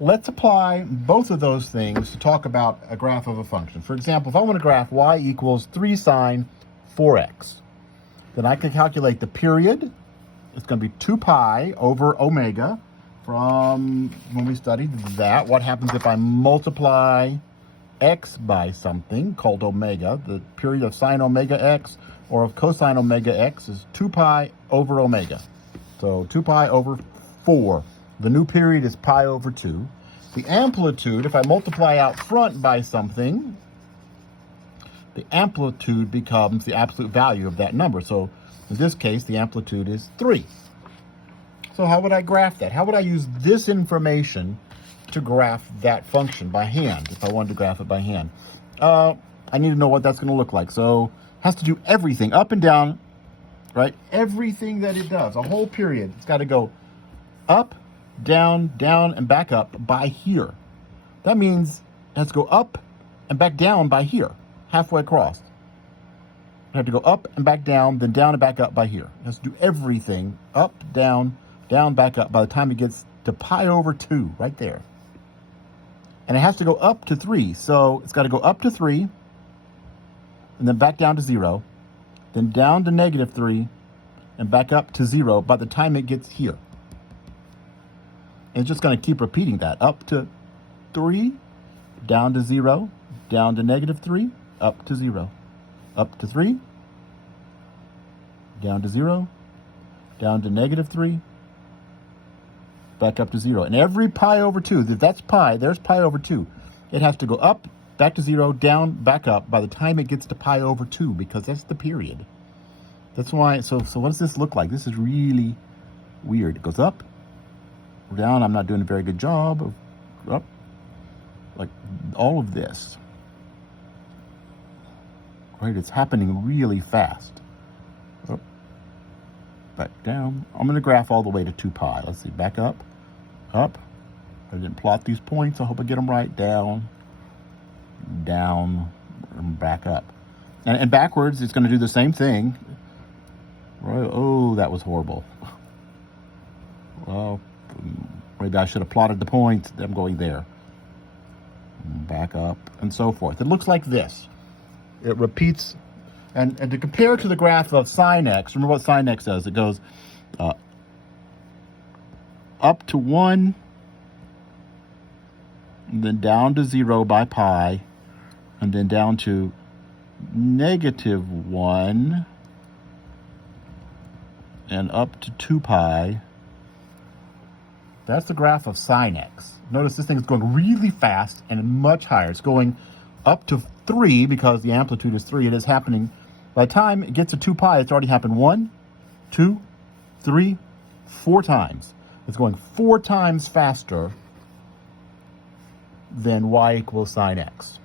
let's apply both of those things to talk about a graph of a function. For example, if I want to graph y equals 3 sine 4x, then I can calculate the period. It's going to be 2 pi over omega from when we studied that. What happens if I multiply x by something called omega? The period of sine omega x or of cosine omega x is 2 pi over omega. So 2 pi over 4. The new period is pi over 2. The amplitude, if I multiply out front by something, the amplitude becomes the absolute value of that number. So in this case, the amplitude is 3. So how would I graph that? How would I use this information to graph that function by hand, if I wanted to graph it by hand? I need to know what that's going to look like. So it has to do everything, up and down, right? Everything that it does, a whole period, it's got to go up, down, down, and back up by here. That means it has to go up and back down by here, halfway across. It has to go up and back down, then down and back up by here. It has to do everything up, down, down, back up by the time it gets to pi over 2, right there. And it has to go up to 3, so it's got to go up to 3, and then back down to 0, then down to negative 3, and back up to 0 by the time it gets here. And it's just going to keep repeating that. Up to 3, down to 0, down to negative 3, up to 0. Up to 3, down to 0, down to negative 3, back up to 0. And every pi over 2, if that's pi, there's pi over 2. It has to go up, back to 0, down, back up by the time it gets to pi over 2, because that's the period. That's why, so what does this look like? This is really weird. It goes up, down. I'm not doing a very good job of up, like all of this. Right, it's happening really fast. Up, back down. I'm going to graph all the way to 2 pi. Let's see, back up, up. I didn't plot these points. I hope I get them right. Down, down, and back up. And backwards, it's going to do the same thing. Right? Oh, that was horrible. Well, maybe I should have plotted the points. I'm going there. Back up, and so forth. It looks like this. It repeats, and to compare to the graph of sine x, remember what sine x does. It goes up to 1, and then down to 0 by pi, and then down to negative 1, and up to 2 pi. That's the graph of sine x. Notice this thing is going really fast and much higher. It's going up to 3 because the amplitude is 3. It is happening, by the time it gets to 2 pi, it's already happened 1, 2, 3, 4 times. It's going 4 times faster than y equals sine x.